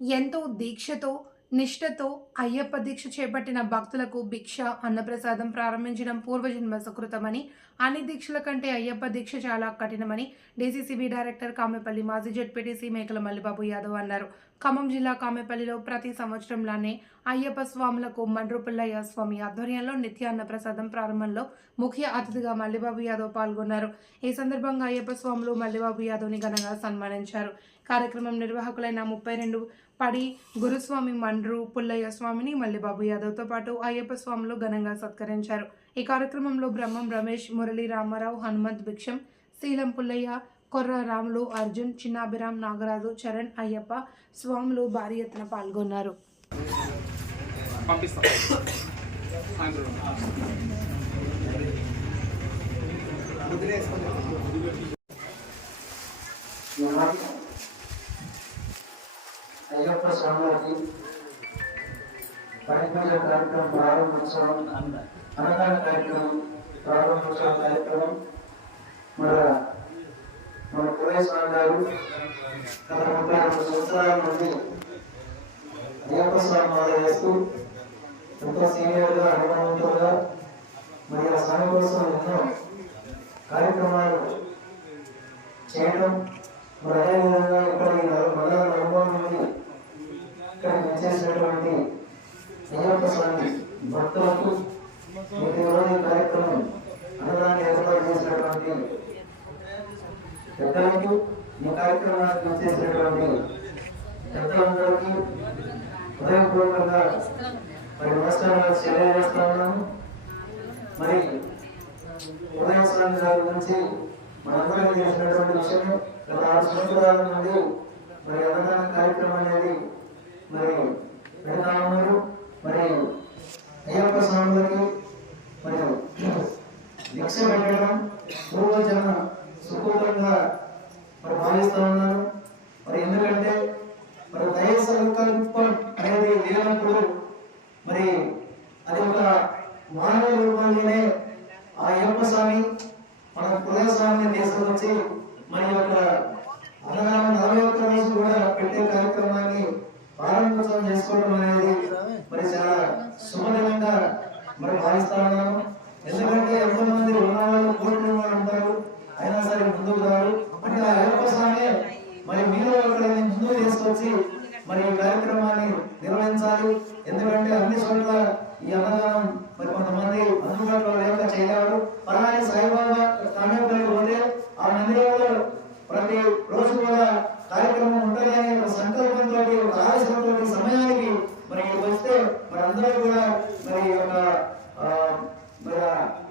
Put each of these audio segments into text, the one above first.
ఎంతో దీక్షతో నిష్ఠతో అయ్యప్ప దీక్ష చేపట్టిన భక్తులకు భిక్ష అన్నప్రసాదం ప్రారంభించడం పూర్వజన్మ సుకృతమని అన్ని దీక్షల కంటే అయ్యప్ప దీక్ష చాలా కఠినమని డీసీసీబీ డైరెక్టర్ కామెపల్లి మాజీ జడ్పీటీసీ మేకల మల్లిబాబు యాదవ్ అన్నారు. ఖమ్మం జిల్లా కామెపల్లిలో ప్రతి సంవత్సరంలానే అయ్యప్ప స్వాములకు మండ్రుపుల్లయ్య స్వామి ఆధ్వర్యంలో నిత్య అన్నప్రసాదం ప్రారంభంలో ముఖ్య అతిథిగా మల్లిబాబు యాదవ్ పాల్గొన్నారు. ఈ సందర్భంగా అయ్యప్ప స్వాములు మల్లిబాబు యాదవ్ని ఘనంగా సన్మానించారు. కార్యక్రమం నిర్వాహకులైన ముప్పై రెండు పడి గురుస్వామి మండ్రు పుల్లయ్య స్వామిని మల్లిబాబు యాదవ్తో పాటు అయ్యప్ప స్వాములు ఘనంగా సత్కరించారు. ఈ కార్యక్రమంలో బ్రహ్మం రమేష్ మురళీ రామారావు హనుమంత్ భిక్షం శీలం పుల్లయ్య కొర్ర రాములు అర్జున్ చిన్నాభిరామ్ నాగరాజు చరణ్ అయ్యప్ప స్వాములు భారీ ఎత్తున పాల్గొన్నారు. పంపిస్తాం. అయ్యప్ప స్వామివారికి పరిపూజ కార్యక్రమం ప్రారంభోత్సవం అన్నదాన కార్యక్రమం ప్రారంభోత్సవ కార్యక్రమం. మన మన పురయ్య స్వామి గారు గత ముప్పై రెండు సంవత్సరాల నుండి అయ్యప్ప స్వామి వారు చేస్తూ ఎంతో సీనియర్గా అనుభవంతోగా మరి ఆ స్వామి కోసం ఎన్నో కార్యక్రమాలు చేయడం మరి అదేవిధంగా అయ్యప్ప భక్తులకు మీకు ఈరోజు కార్యక్రమం అన్నదాన్ని ఏర్పాటు చేసినటువంటి పెద్దలకు ఈ కార్యక్రమానికి వచ్చేసినటువంటి పెద్దలందరికీ హృదయపూర్వకంగా మరి నమస్కారాలు తెలియజేస్తా ఉన్నాము. మరి ఉదయ స్వామి గారి గురించి మనందరికీ చేసినటువంటి విషయం గత ఆరు సంవత్సరాల నుండి మరి అన్నదాన కార్యక్రమం అనేది మరి పెడతా ఉన్నారు. మరియు అయ్యప్ప స్వాములకి మరియు భిక్ష పెట్టడం పూర్వజన సుకూలంగా మరి భావిస్తూ ఉన్నాను. మరి ఎందుకంటే మరి దయ సంకల్పం అనేది లేనప్పుడు మరి అది ఒక మానవ రూపంలోనే ఆ అయ్యప్ప స్వామి మన కుల స్వామిని తీసుకొచ్చి మన యొక్క అన్నదానం నలభై ఒక్క రోజు కూడా పెట్టే కార్యక్రమాన్ని ప్రారంభోత్సవం చేసుకోవడం అనేది మరి చాలా శుభదినంగా మరి భావిస్తా ఉన్నాను ఎందుకంటే ఎంతో మంది ఉన్నవాళ్ళు కోరుకున్న వాళ్ళు ఉంటారు అయినా సరే ముందుకు రారు అంటే ఆ అయ్యప్ప స్వామి మరి మీరు ఒకరిని ముందుకు తీసుకొచ్చి మరి ఈ కార్యక్రమాన్ని నిర్వహించాలి ఎందుకంటే అన్ని చోట్ల ఈ అన్నదానం మరి కొంతమంది అందుబాటులో లేక చేయలేరు అలానే సాయిబాబా కామేపల్లి పోతే ఆ మందిరంలో ప్రతి రోజు కూడా కార్యక్రమం ఉంటుంది అనే ఒక సంకల్పంతో ఒక ఆలోచనతో సమయానికి మరి ఇక్కడికి వస్తే మరి అందరూ కూడా మరి ఒక మరి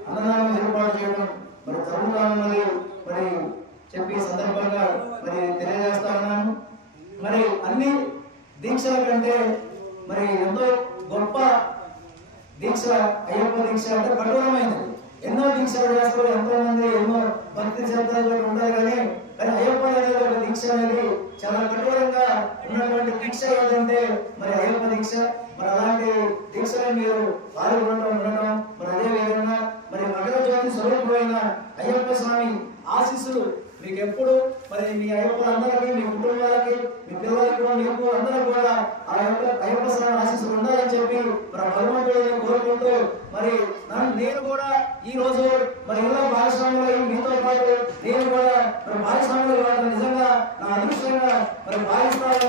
అన్నదానం ఏర్పాటు చేయడం మరి జరుగుతామన్నది మరి చెప్పి సందర్భంగా మరి తెలియజేస్తా ఉన్నాను. మరి అన్ని దీక్షల కంటే మరి ఎంతో గొప్ప దీక్ష అయ్యప్ప దీక్ష అంటే కఠోరమైనది. ఎన్నో దీక్షలు చేస్తారు ఎంతో మంది ఎన్నో భక్తి శ్రద్ధలు ఉంటారు కానీ కానీ అయ్యప్ప అనేది ఒక దీక్ష అనేది చాలా కఠోరంగా ఉన్నటువంటి దీక్ష ఏదంటే మరి అయ్యప్ప దీక్ష మరి అలాంటి దీక్షలో మీరు పాల్గొనడం ఉండడం మరి అదే విధంగా మరి మకర జ్యోతి స్వరూపమైన అయ్యప్ప స్వామి ఆశీస్సులు మీకు ఎప్పుడు మరి మీ అయ్యప్పలందరికీ మీ కుటుంబాలకి మీ పిల్లలకు మీకు అందరూ కూడా ఆ యొక్క అయ్యప్ప స్వామి ఆశీస్సులు ఉండాలని చెప్పి మన భగవంతుడు భగవంతుడిని కోరుకుంటూ మరి నేను కూడా ఈ రోజు మరి ఇలా భాగస్వాములు మీతో పాటు నేను కూడా మరి భాగస్వాములు నిజంగా నా అదృష్టంగా మరి భావిస్తానని